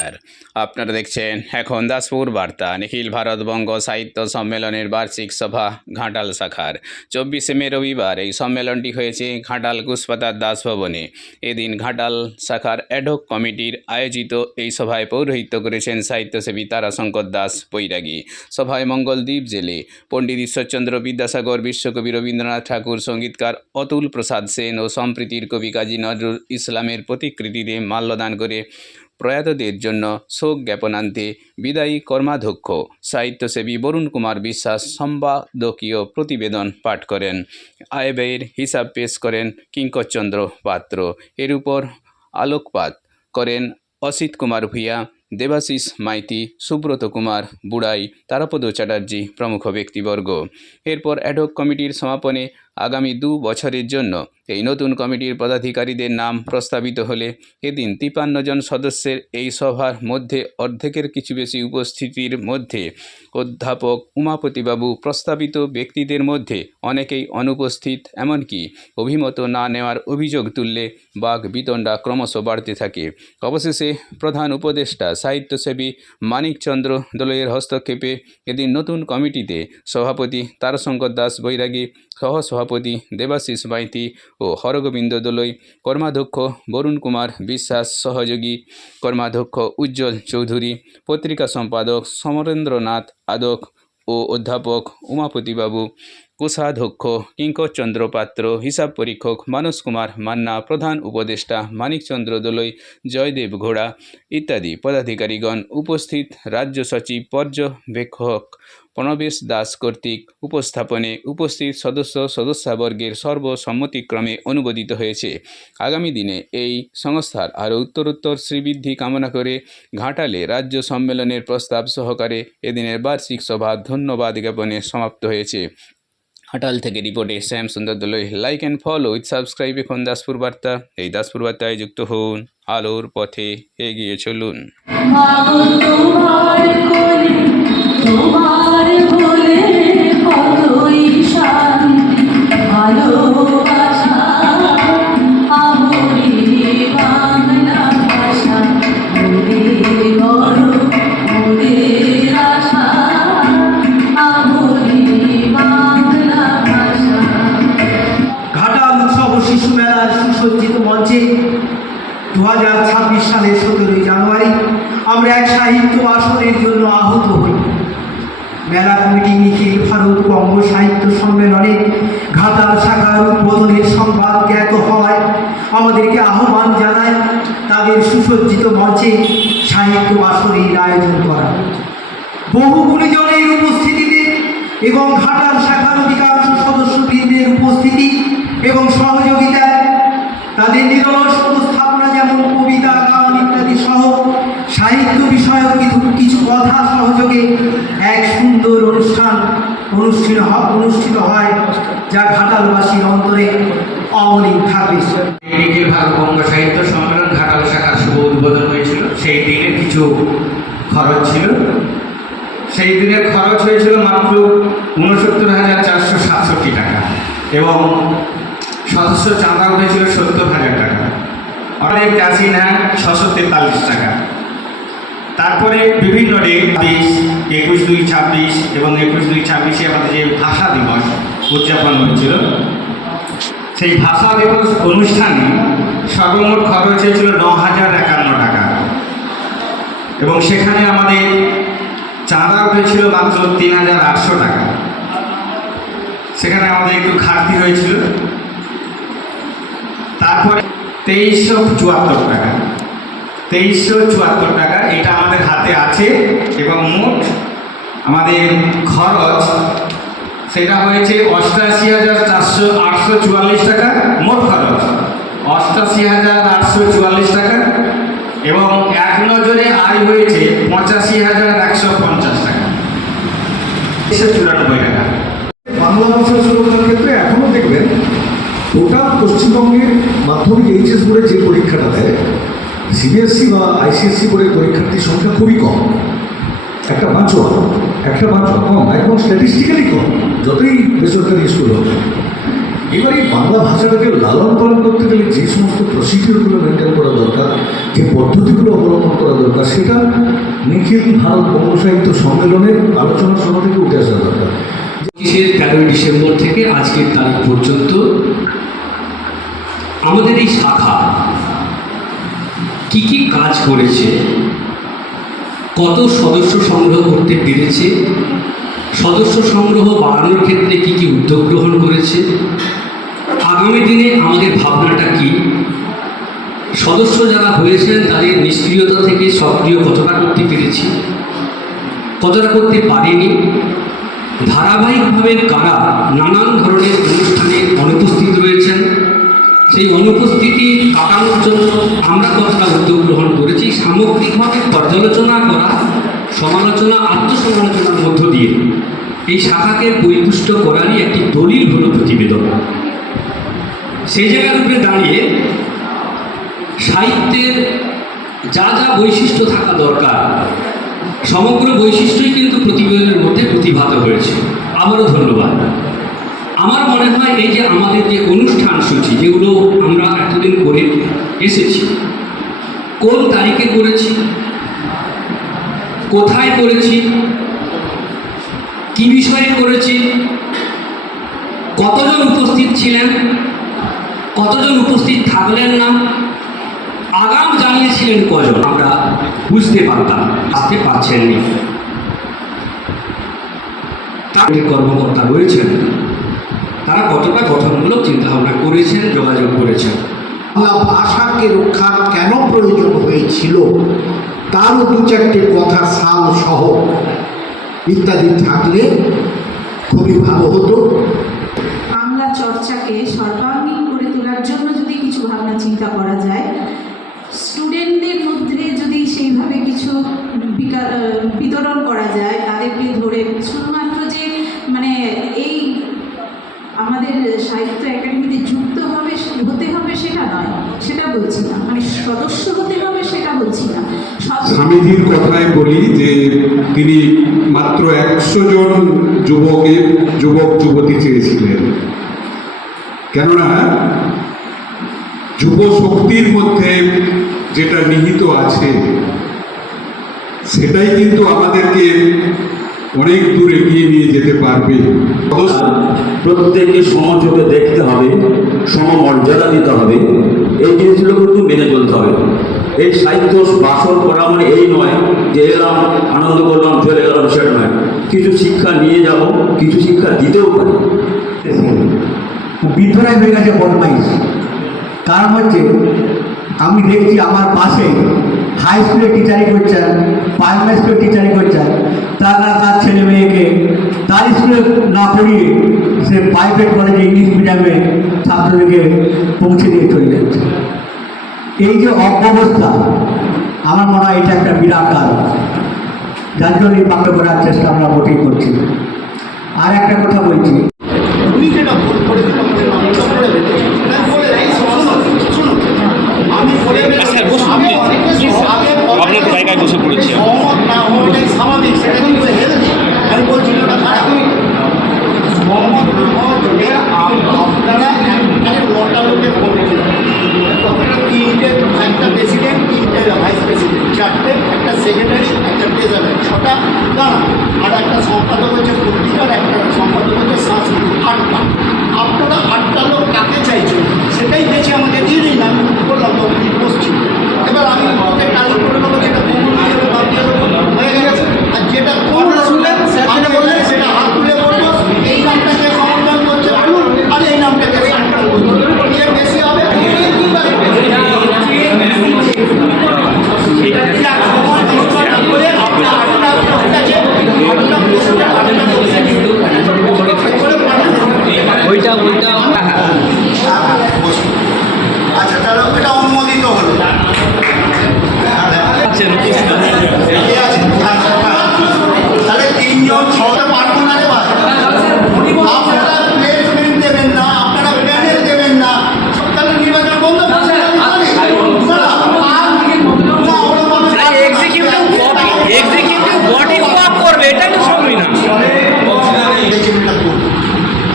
নমস্কার, আপনারা দেখছেন এখন দাসপুর বার্তা। নিখিল ভারতবঙ্গ সাহিত্য সম্মেলনের বার্ষিক সভা ঘাটাল শাখার 24শে মে রবিবার এই সম্মেলনটি হয়েছে ঘাটাল কুশপাতার দাসভবনে। এদিন ঘাটাল শাখার অ্যাডহক কমিটির আয়োজিত এই সভায় পৌরোহিত্য করেছেন সাহিত্যসেবী তারাশঙ্কর দাস বৈরাগী। সভায় মঙ্গলদ্বীপ জেলে পণ্ডিত ঈশ্বরচন্দ্র বিদ্যাসাগর, বিশ্বকবি রবীন্দ্রনাথ ঠাকুর, সঙ্গীতকার অতুল প্রসাদ সেন ও সম্প্রীতির কবি কাজী নজরুল ইসলামের প্রতিকৃতিতে মাল্যদান করে প্রয়াতদের জন্য শোক জ্ঞাপনান্তে বিদায়ী কর্মাধ্যক্ষ সাহিত্যসেবী বরুণ কুমার বিশ্বাস সম্পাদকীয় প্রতিবেদন পাঠ করেন। আয় ব্যয়ের হিসাব পেশ করেন কিঙ্করচন্দ্র পাত্র। এর উপর আলোকপাত করেন অসিত কুমার ভূঁইয়া, দেবাশিস মাইতি, সুব্রত কুমার বুড়াই, তারাপদ চ্যাটার্জি প্রমুখ ব্যক্তিবর্গ। এরপর অ্যাডহক কমিটির সমাপনে আগামী 2 বছরের জন্য এই নতুন কমিটির পদাধিকারীদের নাম প্রস্তাবিত হলে এদিন 53 জন সদস্যের এই সভার মধ্যে অর্ধেকের কিছু বেশি উপস্থিতির মধ্যে অধ্যাপক উমাপতিবাবু প্রস্তাবিত ব্যক্তিদের মধ্যে অনেকেই অনুপস্থিত, এমনকি অভিমত না নেওয়ার অভিযোগ তুললে বাক বিতণ্ডা ক্রমশ বাড়তে থাকে। অবশেষে প্রধান উপদেষ্টা সাহিত্যসেবী মানিকচন্দ্র দোলইয়ের হস্তক্ষেপে এদিন নতুন কমিটিতে সভাপতি তারাশঙ্কর দাস বৈরাগী, সহসভাপতি দেবাশিস মাইতি ও হরগোবিন্দ দোলই, কর্মাধ্যক্ষ বরুণ কুমার বিশ্বাস, সহযোগী কর্মাধ্যক্ষ উজ্জ্বল চৌধুরী, পত্রিকা সম্পাদক সমরেন্দ্রনাথ আদক ও অধ্যাপক উমাপতিবাবু, কোষাধ্যক্ষ কিঙ্করচন্দ্র পাত্র, হিসাব পরীক্ষক মানস কুমার মান্না, প্রধান উপদেষ্টা মানিকচন্দ্র দোলই, জয়দেব ঘোড়া ইত্যাদি পদাধিকারীগণ উপস্থিত। রাজ্য সচিব পর্যবেক্ষক প্রণবেশ দাস কর্তৃক উপস্থাপনে উপস্থিত সদস্যবর্গের সর্বসম্মতিক্রমে অনুমোদিত হয়েছে। আগামী দিনে এই সংস্থার আরও উত্তরোত্তর শ্রীবৃদ্ধি কামনা করে ঘাটালে রাজ্য সম্মেলনের প্রস্তাব সহকারে এদিনের বার্ষিক সভা ধন্যবাদ জ্ঞাপনে সমাপ্ত হয়েছে। ঘাটাল থেকে রিপোর্টে Shyam Sundar Dolui. Like and follow with subscribe এখন দাসপুর বার্তা। এই দাসপুর বার্তায় যুক্ত হন, আলোর পথে এগিয়ে চলুন। সুসজ্জিত মঞ্চে 2026 সালের 17 জানুয়ারি আমরা এক সাহিত্য আসরের জন্য আহত হই। মেলা কমিটি নিখিল ভারতবঙ্গ সাহিত্য সম্মেলনে ঘাটাল শাখার উদ্বোধনের সংবাদ জ্ঞাত হয় আমাদেরকে আহ্বান জানায় তাদের সুসজ্জিত মঞ্চে সাহিত্য আসরের আয়োজন করা। বহু গুণীজনের উপস্থিতিতে এবং ঘাটাল শাখার অধিকাংশ সদস্যবৃন্দের উপস্থিতি এবং সহযোগিতায় তাদের নিরলস উপস্থাপনা, যেমন কবিতা, গান ইত্যাদি সহ সাহিত্য বিষয়ক কিছু কথা সহযোগে এক সুন্দর অনুষ্ঠিত হয়, যা ঘাটালবাসীর অন্তরে অমলিন থাকবে। নিখিল ভারতবঙ্গ সাহিত্য সম্মেলন ঘাটাল শাখার শুভ উদ্বোধন হয়েছিল। সেই দিনের কিছু খরচ ছিল। সেই দিনের খরচ হয়েছিল মাত্র 69,467 টাকা এবং সদস্য চাঁদা উঠেছিল 70,000 টাকা। অনেক চাষি নেন 643 টাকা। তারপরে বিভিন্ন ডেট 21/2/26 এবং 21/2/26 আমাদের যে ভাষা দিবস উদযাপন হয়েছিল, সেই ভাষা দিবস অনুষ্ঠানে সর্বমোট খরচ হয়েছিল 9,051 টাকা এবং সেখানে আমাদের চাঁদা উঠেছিল মাত্র 3,800 টাকা। সেখানে আমাদের একটু ঘাটতি হয়েছিল। তারপরে 2374 টাকা, 2374 টাকা এটা আমাদের হাতে আছে এবং মোট আমাদের খরচ সেটা হয়েছে 88,844 টাকা। মোট খরচ 88,844 টাকা এবং এক নজরে আয় হয়েছে 85,150 টাকা, 194 টাকা। বাংলা ভাষা সুরক্ষার ক্ষেত্রে এখনও দেখবেন গোটা পশ্চিমবঙ্গের মাধ্যমিক এইচএস বোর্ডে যে পরীক্ষাটা দেয়, সিবিএসসি বা আইসিএসসি বোর্ডের পরীক্ষার্থীর সংখ্যা খুবই কম। একটা বাঁচোয়া কম, একদম স্ট্যাটিস্টিক্যালি কম, যতই বেসরকারি স্কুল হোক। এবার এই বাংলা ভাষাটাকে লালন পালন করতে গেলে যে সমস্ত প্রসিডিওরগুলো মেনটেন করা দরকার, দরকার, যে পদ্ধতিগুলো অবলম্বন করা দরকার, সেটা নিখিল ভারত বঙ্গ সাহিত্য সম্মেলনের আলোচনা সভা থেকে উঠে আসা দরকার। 13ই ডিসেম্বর থেকে আজকের তারিখ পর্যন্ত আমাদের এই শাখা কি কি কাজ করেছে, কত সদস্য সংগ্রহ করতে পেরেছে, সদস্য সংগ্রহ বাড়ানোর ক্ষেত্রে কি কি উদ্যোগ গ্রহণ করেছে, আগামী দিনে আমাদের ভাবনাটা কি, সদস্য যারা হয়েছেন তাদের নিষ্ক্রিয়তা থেকে সক্রিয় কতটা করতে পেরেছি, কতটা করতে পারিনি, ধারাবাহিকভাবে কারা নানান ধরনের অনুষ্ঠানে অনুপস্থিত রয়েছেন, সেই অনুপস্থিতি কাটানোর জন্য আমরা কতটা উদ্যোগ গ্রহণ করেছি, সামগ্রিকভাবে পর্যালোচনা করা, সমালোচনা, আত্মসমালোচনার মধ্য দিয়ে এই শাখাকে পরিপুষ্ট করারই একটি দলিল হল প্রতিবেদন। সেই জায়গার উপরে দাঁড়িয়ে সাহিত্যের যা যা বৈশিষ্ট্য থাকা দরকার সমগ্র বৈশিষ্ট্যই কিন্তু প্রতিবেদনের মধ্যে প্রতিভাত হয়েছে। আবারও ধন্যবাদ। আমার মনে হয় এই যে আমাদের যে অনুষ্ঠান সূচি যেগুলো আমরা এতদিন করে এসেছি, কোন তারিখে করেছি, কোথায় করেছি, কি বিষয়ে করেছি, কতজন উপস্থিত ছিলেন, কতজন উপস্থিত থাকলেন না, আগাম জানিয়েছিলেন কজন, আমরা বুঝতে পারতাম, আসতে পারছেননি। তাদের কর্মকর্তা রয়েছেন, তারা কতটা গঠনমূলক চিন্তাভাবনা করেছেন, যোগাযোগ করেছেন। বাংলা ভাষাকে রক্ষার কেন প্রয়োজন হয়েছিল তারও দু চারটে কথা সাল সহ ইত্যাদি থাকলে খুবই ভালো হতো। বাংলা চর্চাকে সর্বাঙ্গীন করে তোলার জন্য যদি কিছু ভাবনা চিন্তা করা যায়, স্টুডেন্টদের মধ্যে যদি সেইভাবে কিছু বিতরণ করা যায়, তাদেরকে ধরে শুধুমাত্র যে মানে এই আমাদের সাহিত্য একাডেমিতে যুক্ত হতে হবে সেটা নয়, সেটা বলছি না, মানে সদস্য হতে হবে সেটা বলছি না। স্বামীজির কথায় বলি যে তিনি মাত্র 100 জন যুবক যুবতী চেয়েছিলেন, কেননা যুব শক্তির মধ্যে যেটা নিহিত আছে সেটাই কিন্তু আমাদেরকে অনেক দূর এগিয়ে নিয়ে যেতে পারবে। প্রত্যেককে সমচোখে দেখতে হবে, সমমর্যাদা দিতে হবে, এই জিনিসগুলো কিন্তু মেনে চলতে হবে। এই সাহিত্য বাসর করা মানে এই নয় যে এলাম আনন্দ করলাম চলে গেলাম, সেটা নয়। কিছু শিক্ষা নিয়ে যাব, কিছু শিক্ষা দিতেও পারি। বিদ্রোহ হয়ে গেছে বদমাইশ। কারণ হচ্ছে আমি দেখছি আমার পাশে হাই স্কুলে টিচারি করছেন, প্রাইমারি স্কুলে টিচারি করছেন, তারা তার ছেলে মেয়েকে তার স্কুলে না পড়িয়ে সে প্রাইভেট কলেজে ইংলিশ মিডিয়ামে ছাত্রদেরকে পৌঁছে দিয়ে চলে যাচ্ছে। এই যে অব্যবস্থা, আমার মনে হয় এটা একটা বিরাট কারণ, যার জন্য বন্ধ করার চেষ্টা আমরা মোটেই করছি। আর একটা কথা বলছি, উনি যেটা ভুল করেছেন আমি বলে আপনার জায়গায় বসে পড়েছি, সহমত না হওয়াটাই স্বাভাবিক, সেটা কিন্তু হেলদি। আমি বলছি না খারাপ, সহমত না হওয়ার জন্য আপনারা একবারে 9টা লোকের কমিটি, তিনটে, একটা প্রেসিডেন্ট, তিনটে ভাইস প্রেসিডেন্ট, 4টে, একটা সেক্রেটারি, একটা ট্রেজারার, 6টা দাঁড়ান, আর একটা সম্পাদক হচ্ছে পত্রিকার, একটা সম্পাদক হচ্ছে সাংস্কৃতিক, 8টা। আপনারা 8টা লোক কাকে চাইছেন সেটাই বেছে আমাকে দিয়ে দিন, আমি বললাম তো বসছি। এবার আমি ওকে টালি করে নেবো, যেটা কমন হয়ে যাবে বাদ দিয়ে দেবো, হয়ে গেছে। আর যেটা কমন শুনলেন বললেন সেটা হাত তুলে বলবো, এই নামটাকে সমর্থন করছে বলুন, আর এই নামটাকে সমর্থন করবো, এর বেশি হবে আচ্ছা, তাহলে এটা অনুমোদিত হলো। তাহলে 3 জন 6টা পারবো না রে ভাই। আপনারা প্লেসমেন্ট দেবেন না, আপনারা প্যানেল দেবেন না, তাহলে নির্বাচন বন্ধ করতে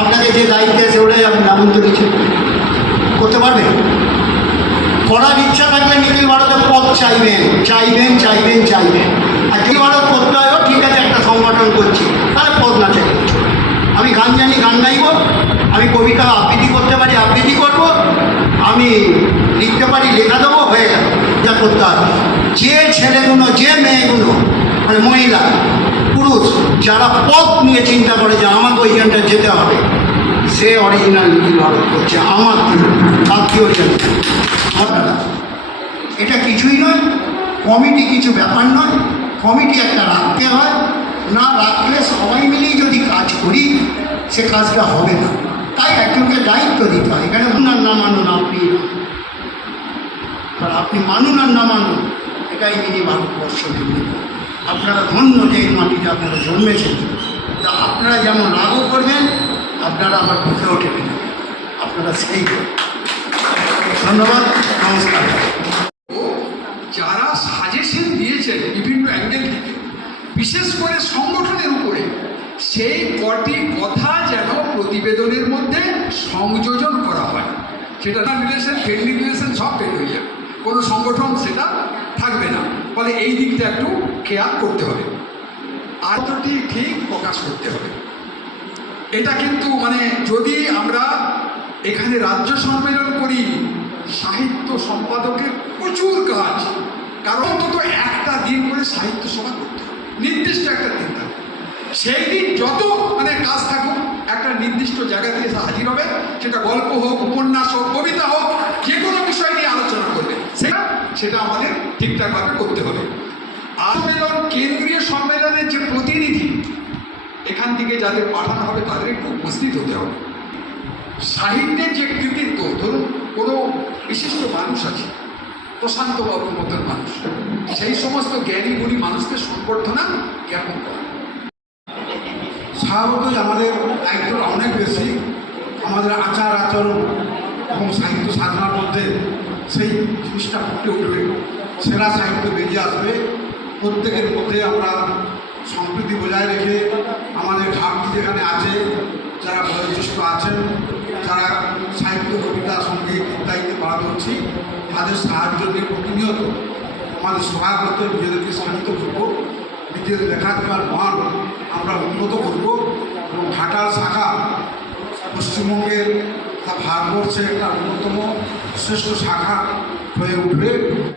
আপনাকে যে দায়িত্বে আছে ওটাই আপনি নামন্ত কিছু করতে পারবেন। করার ইচ্ছা থাকলে নিখিল ভারতে পদ চাইবেন চাইবেন চাইবেন চাইবেন। আর নিখিল ভারত করতে হয় ঠিক আছে একটা সংগঠন করছি, তাহলে পদ না চাইবে। আমি গান জানি গান গাইব, আমি কবিতা আবৃত্তি করতে পারি আবৃত্তি করব, আমি লিখতে পারি লেখা দেবো, হয়ে গেল। যা করতে হবে যে ছেলেগুলো যে মেয়েগুলো মানে মহিলা পুরুষ যারা পথ নিয়ে চিন্তা করে যে আমাকে ওইখানটা যেতে হবে, সে অরিজিনাল নিখিল ভারত করছে। আমার আত্মীয় আপনারা এটা কিছুই নয়, কমিটি কিছু ব্যাপার নয়, কমিটি একটা রাখতে হয়, না রাখলে সবাই মিলেই যদি কাজ করি সে কাজটা হবে না। তাই একজনকে দায়িত্ব দিতে হয়। এখানে মানুন আর না মানুন আপনি আপনি মানুন আর না মানুন এটাই মিনি ভারতবর্ষ। আপনারা ধন্য যে এই মাটিতে আপনারা জন্মেছেন। তা আপনারা যেমন রাগও করবেন, আপনারা আবার বুঝে ওঠেন, আপনারা সেই ধন্যবাদ, নমস্কার। যারা সাজেশন দিয়েছেন বিভিন্ন অ্যাঙ্গেল থেকে, বিশেষ করে সংগঠনের উপরে, সেই কটি কথা যেন প্রতিবেদনের মধ্যে সংযোজন করা হয়। সেটা রিলেশন, ফ্রেন্ডলি রিলেশন সব পেট হয়ে যাবে, কোনো সংগঠন সেটা থাকবে না। ফলে এই দিকটা একটু খেয়াল করতে হবে, আর্থটি ঠিক প্রকাশ করতে হবে। এটা কিন্তু মানে যদি আমরা এখানে রাজ্য সম্মেলন করি, সাহিত্য সম্পাদকের প্রচুর কাজ, কারণ অন্তত একটা দিন করে সাহিত্য সভা করতে হবে, নির্দিষ্ট একটা দিন থাকবে। সেই দিন যত মানে কাজ থাকুক, একটা নির্দিষ্ট জায়গা থেকে হাজির হবে, সেটা গল্প হোক, উপন্যাস হোক, কবিতা হোক, যে কোনো বিষয় নিয়ে আলোচনা করবে, সেটা আমাদের ঠিকঠাকভাবে করতে হবে। সম্মেলন, কেন্দ্রীয় সম্মেলনের যে প্রতিনিধি এখান থেকে যাদের পাঠানো হবে তাদের একটু উপস্থিত হতে হবে। সাহিত্যের যে কৃতিত্ব, ধরুন কোনো বিশিষ্ট মানুষ আছে, প্রশান্ত বাবুর মতন মানুষ, সেই সমস্ত জ্ঞানী গুণী মানুষদের সম্বর্ধনা জ্ঞাপন করা। স্বভাবতই আমাদের দায়িত্বটা অনেক বেশি। আমাদের আচার আচরণ এবং সাহিত্য সাধনার মধ্যে সেই জিনিসটা ফুটে উঠবে, সেরা সাহিত্য বেরিয়ে আসবে। প্রত্যেকের মধ্যে আমরা সম্প্রীতি বজায় রেখে আমাদের ঘাটতি যেখানে আছে, যারা বয়োজ্যেষ্ঠ আছেন, যারা সাহিত্য, কবিতা, সঙ্গীত ইত্যাদিতে পারদর্শী, তাদের সাহায্য নিয়ে প্রতিনিয়ত আমাদের সহায় করতে নিজেদেরকে শান্ত করবো, নিজেদের লেখাপড়ার মান আমরা উন্নত করব এবং ঘাটাল শাখা পশ্চিমবঙ্গের তা ভারতবর্ষের একটা অন্যতম শ্রেষ্ঠ শাখা হয়ে উঠবে।